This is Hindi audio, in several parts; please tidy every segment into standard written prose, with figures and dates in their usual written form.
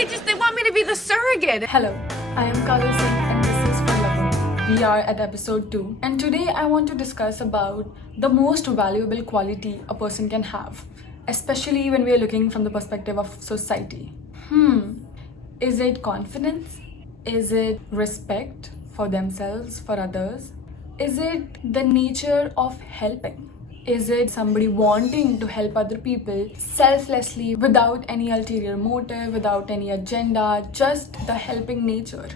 they want me to be the surrogate. Hello, I am Kajal Singh and this is For Love. We are at episode 2 and today I want to discuss about the most valuable quality a person can have, especially when we are looking from the perspective of society. Is it confidence? Is it respect for themselves, for others? Is it the nature of helping? Is it somebody wanting to help other people selflessly without any ulterior motive, without any agenda, just the helping nature?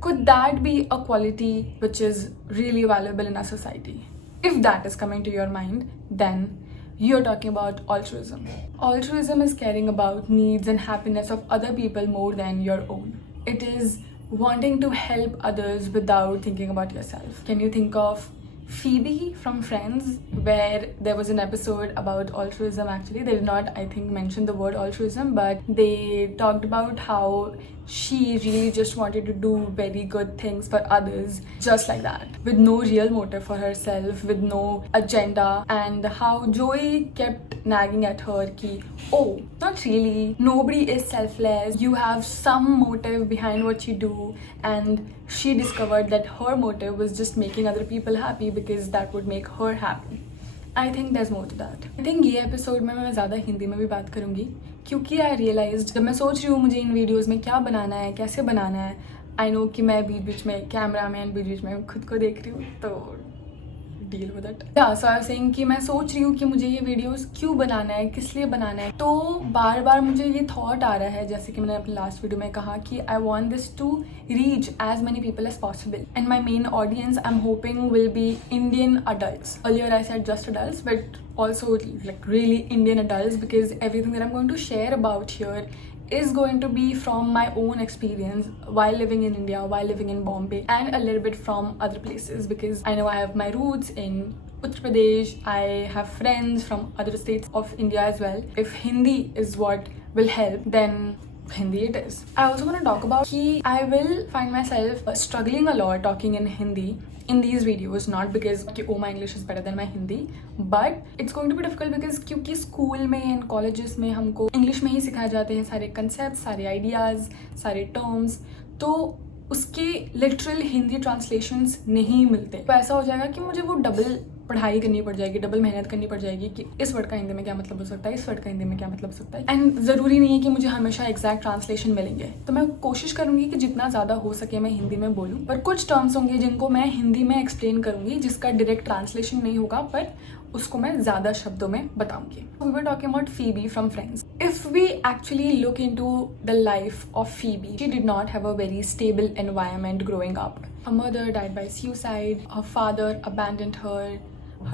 Could that be a quality which is really valuable in our society? If that is coming to your mind, then you're talking about altruism. Altruism is caring about needs and happiness of other people more than your own. It is wanting to help others without thinking about yourself. Can you think of Phoebe from Friends, where there was an episode about altruism? Actually, they did not, I think, mention the word altruism, but they talked about how she really just wanted to do very good things for others, just like that, with no real motive for herself, with no agenda, and how Joey kept nagging at her ki, oh, not really, nobody is selfless, you have some motive behind what you do. And she discovered that her motive was just making other people happy because that would make her happy. I think there's more to that. I think ये एपिसोड में मैं ज़्यादा हिंदी में भी बात करूँगी क्योंकि आई रियलाइज्ड जब मैं सोच रही हूँ मुझे इन वीडियोस में क्या बनाना है, कैसे बनाना है, आई नो कि मैं बीच बीच में कैमरा में बीच बीच में खुद को देख रही हूँ, तो deal with it. So I saying कि मैं सोच रही हूँ कि मुझे ये वीडियोस क्यों बनाना है, किस लिए बनाना है. तो बार बार मुझे ये थॉट आ रहा है, जैसे कि मैंने अपने लास्ट वीडियो में कहा कि I want this to reach as many people as possible and my main audience I am hoping will be Indian adults. Earlier I said just adults, but also like really Indian adults, because everything that I'm going to share about here is going to be from my own experience while living in India, while living in Bombay, and a little bit from other places, because I know I have my roots in Uttar Pradesh, I have friends from other states of India as well. If Hindi is what will help, then Hindi it is. I also want to talk about कि I will find myself struggling a lot talking in Hindi in these videos, not because कि oh my English is better than my Hindi, but it's going to be difficult because क्योंकि स्कूल में एंड कॉलेजेस में हमको इंग्लिश में ही सिखाए जाते हैं सारे कंसेप्ट, सारे आइडियाज़, सारे टर्म्स, तो उसके लिटरल हिंदी ट्रांसलेशंस नहीं मिलते. तो ऐसा हो जाएगा कि मुझे वो डबल पढ़ाई करनी पड़ जाएगी, डबल मेहनत करनी पड़ जाएगी कि इस वर्ड का हिंदी में क्या मतलब हो सकता है, इस वर्ड का हिंदी में क्या मतलब हो सकता है. एंड ज़रूरी नहीं है कि मुझे हमेशा एग्जैक्ट ट्रांसलेशन मिलेंगे. तो मैं कोशिश करूंगी कि जितना ज़्यादा हो सके मैं हिंदी में बोलूँ, पर कुछ टर्म्स होंगे जिनको मैं हिंदी में एक्सप्लेन करूंगी जिसका डायरेक्ट ट्रांसलेशन नहीं होगा, पर उसको मैं ज़्यादा शब्दों में बताऊंगी. We were talking about Phoebe from Friends. If we actually look into the life of Phoebe, she did not have a very stable environment growing up. Her mother died by suicide, her father abandoned her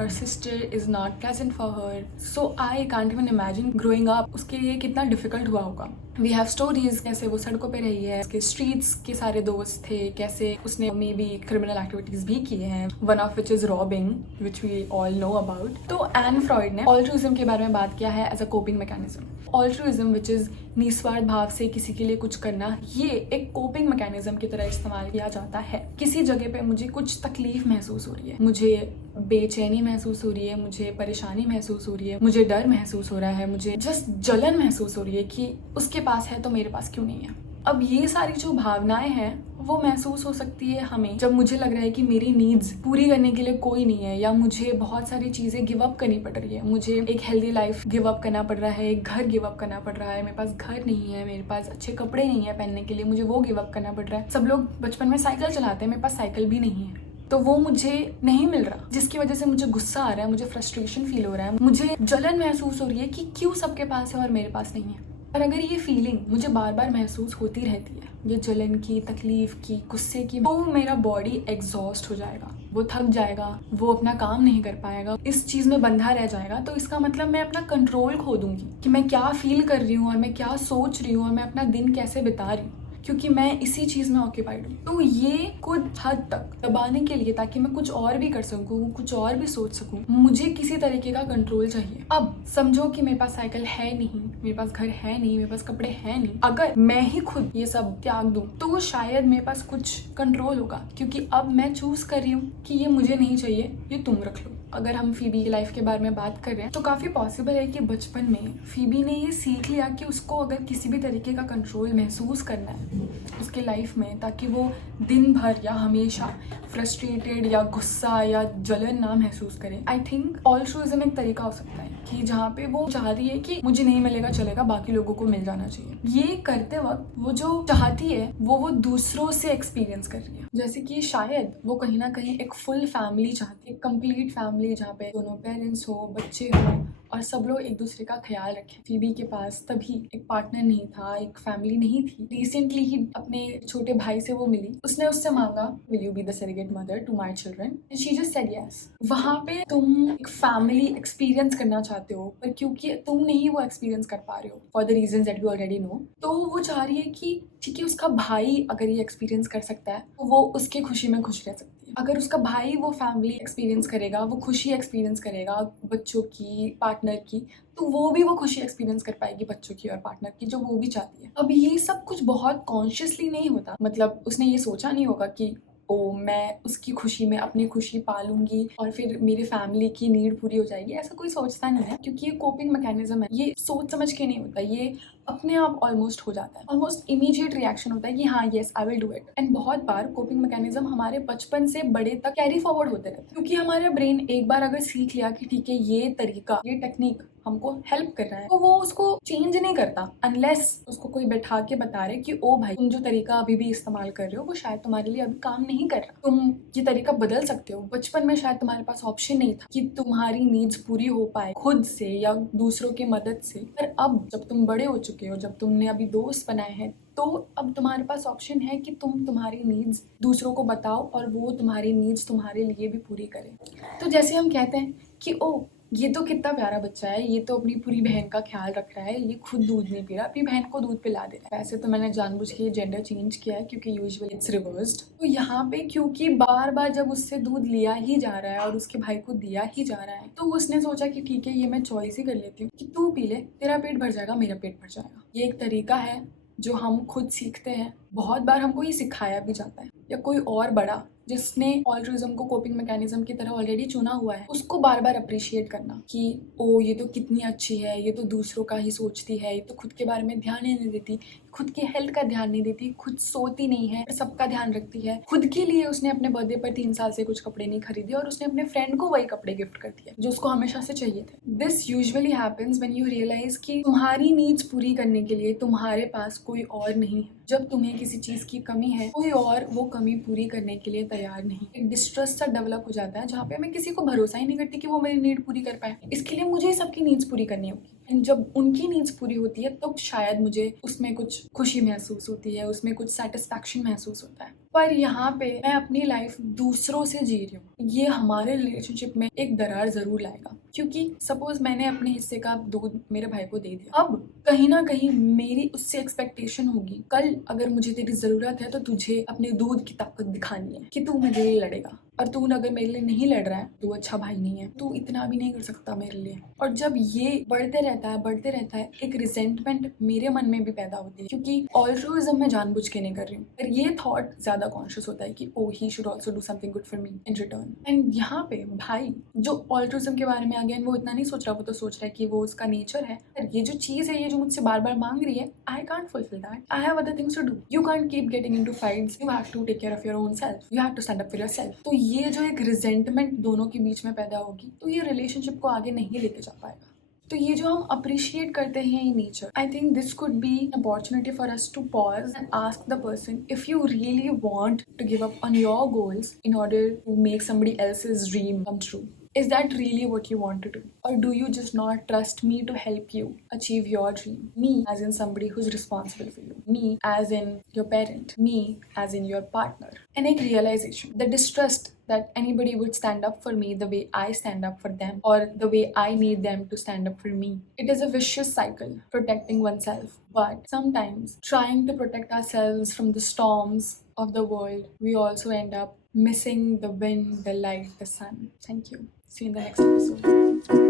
sister is not present for her, so I can't even imagine growing up उसके लिए कितना difficult हुआ होगा. We have stories कैसे वो सड़कों पे रही है, उसके streets के सारे दोस्त थे, कैसे उसने maybe criminal activities भी किए हैं, one of which is robbing, which we all know about. तो एन फ्रॉइड ने altruism के बारे में बात किया है as a coping mechanism. Altruism, which is निस्वार्थ भाव से किसी के लिए कुछ करना, ये एक कोपिंग मैकेनिज्म की तरह इस्तेमाल किया जाता है. किसी जगह पे मुझे कुछ तकलीफ महसूस हो रही है, मुझे बेचैनी महसूस हो रही है, मुझे परेशानी महसूस हो रही है, मुझे डर महसूस हो रहा है, मुझे जस्ट जलन महसूस हो रही है कि उसके पास है तो मेरे पास क्यों नहीं है. अब ये सारी जो भावनाएं हैं वो महसूस हो सकती है हमें जब मुझे लग रहा है कि मेरी नीड्स पूरी करने के लिए कोई नहीं है, या मुझे बहुत सारी चीज़ें गिव अप करनी पड़ रही है. मुझे एक हेल्दी लाइफ गिव अप करना पड़ रहा है, एक घर गिव अप करना पड़ रहा है, मेरे पास घर नहीं है, मेरे पास अच्छे कपड़े नहीं है पहनने के लिए, मुझे वो गिव अप करना पड़ रहा है. सब लोग बचपन में साइकिल चलाते हैं, मेरे पास साइकिल भी नहीं है, तो वो मुझे नहीं मिल रहा, जिसकी वजह से मुझे गुस्सा आ रहा है, मुझे फ्रस्ट्रेशन फील हो रहा है, मुझे जलन महसूस हो रही है कि क्यों सबके पास है और मेरे पास नहीं है. और अगर ये फीलिंग मुझे बार बार महसूस होती रहती है, ये जलन की, तकलीफ की, गुस्से की, तो मेरा बॉडी एग्जॉस्ट हो जाएगा, वो थक जाएगा, वो अपना काम नहीं कर पाएगा, इस चीज़ में बंधा रह जाएगा. तो इसका मतलब मैं अपना कंट्रोल खो दूंगी कि मैं क्या फील कर रही हूँ और मैं क्या सोच रही हूँ और मैं अपना दिन कैसे बिता रही हूँ, क्योंकि मैं इसी चीज़ में ऑक्यूपाइड हूँ. तो ये कुछ हद तक दबाने के लिए, ताकि मैं कुछ और भी कर सकूँ, कुछ और भी सोच सकूँ, मुझे किसी तरीके का कंट्रोल चाहिए. अब समझो कि मेरे पास साइकिल है नहीं, मेरे पास घर है नहीं, मेरे पास कपड़े हैं नहीं, अगर मैं ही खुद ये सब त्याग दूँ तो शायद मेरे पास कुछ कंट्रोल होगा, क्योंकि अब मैं चूज कर रही हूँ कि ये मुझे नहीं चाहिए, ये तुम रख लो. अगर हम फीबी की लाइफ के बारे में बात कर रहे हैं तो काफ़ी पॉसिबल है कि बचपन में फीबी ने ये सीख लिया कि उसको अगर किसी भी तरीके का कंट्रोल महसूस करना है उसके लाइफ में, ताकि वो दिन भर या हमेशा फ्रस्ट्रेटेड या गुस्सा या जलन ना महसूस करे। आई थिंक ऑल्ट्रुइज्म एक तरीका हो सकता है कि जहाँ पे वो चाह रही है कि मुझे नहीं मिलेगा चलेगा, बाकी लोगों को मिल जाना चाहिए। ये करते वक्त वो जो चाहती है वो दूसरों से एक्सपीरियंस कर रही है। जैसे कि शायद वो कहीं ना कहीं एक फुल फैमिली चाहती है, कंप्लीट फैमिली जहाँ पे दोनों पेरेंट्स हो, बच्चे हो और सब लोग एक दूसरे का ख्याल रखें। फीबी के पास तभी एक पार्टनर नहीं था, एक फैमिली नहीं थी। रिसेंटली ही अपने छोटे भाई से वो मिली, उसने उससे मांगा will you be the surrogate mother to my children, and she just said yes. वहाँ पे तुम एक फैमिली एक्सपीरियंस करना चाहते हो पर क्योंकि तुम नहीं वो एक्सपीरियंस कर पा रहे हो for the reason that we already know, तो वो चाह रही है कि ठीक है उसका भाई अगर ये एक्सपीरियंस कर सकता है तो वो उसके खुशी में खुश रह सकती है। अगर उसका भाई वो फैमिली एक्सपीरियंस करेगा, वो खुशी एक्सपीरियंस करेगा बच्चों की, पार्टनर की, तो वो भी वो खुशी एक्सपीरियंस कर पाएगी बच्चों की और पार्टनर की जो वो भी चाहती है। अब ये सब कुछ बहुत कॉन्शियसली नहीं होता, मतलब उसने ये सोचा नहीं होगा कि ओ मैं उसकी खुशी में अपनी खुशी पालूंगी और फिर मेरी फैमिली की नीड पूरी हो जाएगी, ऐसा कोई सोचता नहीं है क्योंकि ये कोपिंग मैकेनिज्म है। ये सोच समझ के नहीं होता, ये अपने आप ऑलमोस्ट हो जाता है, ऑलमोस्ट इमीडिएट रिएक्शन होता है कि हाँ yes I will do it. And बहुत बार कोपिंग मैकेनिज्म हमारे बचपन से बड़े तक कैरी फॉरवर्ड होते रहते हैं क्योंकि हमारा ब्रेन एक बार अगर सीख लिया कि ठीक है ये तरीका, ये टेक्निक हमको हेल्प कर रहा है, तो वो उसको चेंज नहीं करता अनलेस उसको कोई बैठा के बता रहे कि ओ भाई तुम जो तरीका अभी भी इस्तेमाल कर रहे हो वो शायद तुम्हारे लिए अभी काम नहीं कर रहा, तुम ये तरीका बदल सकते हो। बचपन में शायद तुम्हारे पास ऑप्शन नहीं था कि तुम्हारी नीड्स पूरी हो पाए खुद से या दूसरों की मदद से, पर अब जब तुम बड़े हो चुके हो, जब तुमने अभी दोस्त बनाए हैं, तो अब तुम्हारे पास ऑप्शन है कि तुम तुम्हारी नीड्स दूसरों को बताओ और वो तुम्हारी नीड्स तुम्हारे लिए भी पूरी करें। तो जैसे हम कहते हैं कि ओ ये तो कितना प्यारा बच्चा है, ये तो अपनी पूरी बहन का ख्याल रख रहा है, ये खुद दूध नहीं पी रहा, अपनी बहन को दूध पिला दे रहा है। वैसे तो मैंने जानबूझ के जेंडर चेंज किया है क्योंकि यूजुअली इट्स रिवर्स्ड। तो यहाँ पे क्योंकि बार बार जब उससे दूध लिया ही जा रहा है और उसके भाई को दिया ही जा रहा है, तो उसने सोचा कि ठीक है ये मैं चॉइस ही कर लेती हूँ कि तू पी ले, तेरा पेट भर जाएगा, मेरा पेट भर जाएगा। ये एक तरीका है जो हम खुद सीखते हैं, बहुत बार हमको ये सिखाया भी जाता है, या कोई और बड़ा जिसने ऑल्ट्रुइज्म को कोपिंग मैकेनिज्म की तरह ऑलरेडी चुना हुआ है उसको बार बार अप्रिशिएट करना कि ओ ये तो कितनी अच्छी है, ये तो दूसरों का ही सोचती है, ये तो खुद के बारे में ध्यान ही नहीं देती, खुद की हेल्थ का ध्यान नहीं देती, खुद सोती नहीं है, सबका ध्यान रखती है। खुद के लिए उसने अपने बर्थडे पर 3 साल से कुछ कपड़े नहीं खरीदे और उसने अपने फ्रेंड को वही कपड़े गिफ्ट कर दिए जो उसको हमेशा से चाहिए थे। This usually happens when you realise कि तुम्हारी नीड्स पूरी करने के लिए तुम्हारे पास कोई और नहीं है। जब तुम्हें किसी चीज की कमी है, कोई और वो कमी पूरी करने के लिए तैयार नहीं। एक डिस्ट्रस्ट सा डेवलप हो जाता है जहाँ पे मैं किसी को भरोसा ही नहीं करती कि वो मेरी नीड पूरी कर पाए, इसके लिए मुझे सबकी नीड्स पूरी करनी होगी। एंड जब उनकी नीड्स पूरी होती है तो शायद मुझे उसमें कुछ खुशी महसूस होती है, उसमें कुछ सेटिस्फैक्शन महसूस होता है। पर यहाँ पे मैं अपनी लाइफ दूसरों से जी रही हूँ, ये हमारे रिलेशनशिप में एक दरार जरूर लाएगा क्योंकि सपोज मैंने अपने हिस्से का दूध मेरे भाई को दे दिया, अब कहीं ना कहीं मेरी उससे एक्सपेक्टेशन होगी कल अगर मुझे तेरी जरूरत है तो तुझे अपने दूध की ताकत दिखानी है कि तू मेरे लिए लड़ेगा, और तू अगर मेरे लिए नहीं लड़ रहा है, तू अच्छा भाई नहीं है, तू इतना भी नहीं कर सकता मेरे लिए। और जब ये बढ़ते रहता है एक रिजेंटमेंट मेरे मन में भी पैदा होती है क्योंकि ऑल्ट्रुइज्म मैं जानबूझ के नहीं कर रही हूँ, पर ये थॉट ज्यादा कॉन्शियस होता है कि oh he should also do something good for me in return. And यहाँ पे भाई जो ऑल्ट्रुइज्म के बारे में अगेन वो इतना नहीं सोच रहा, वो तो सोच रहा है कि वो उसका नेचर है, पर ये जो चीज है, ये जो मुझसे बार बार मांग रही है, I can't fulfil that, I have other things to do, you can't keep getting into fights, you have to take care of your own self, you have to stand up for yourself. तो ये जो एक रिजेंटमेंट दोनों के बीच में पैदा होगी तो ये रिलेशनशिप को आगे नहीं लेके जा पाएगा। तो ये जो हम अप्रिशिएट करते हैं in nature, I think this could be an opportunity for us to pause and ask the person if you really want to give up on your goals in order to make somebody else's dream come true. Is that really what you want to do? Or do you just not trust me to help you achieve your dream? Me as in somebody who's responsible for you. Me as in your parent. Me as in your partner. And a realization, the distrust that anybody would stand up for me the way I stand up for them or the way I need them to stand up for me. It is a vicious cycle, protecting oneself. But sometimes trying to protect ourselves from the storms of the world, we also end up missing the wind, the light, the sun. Thank you. See you in the next episode.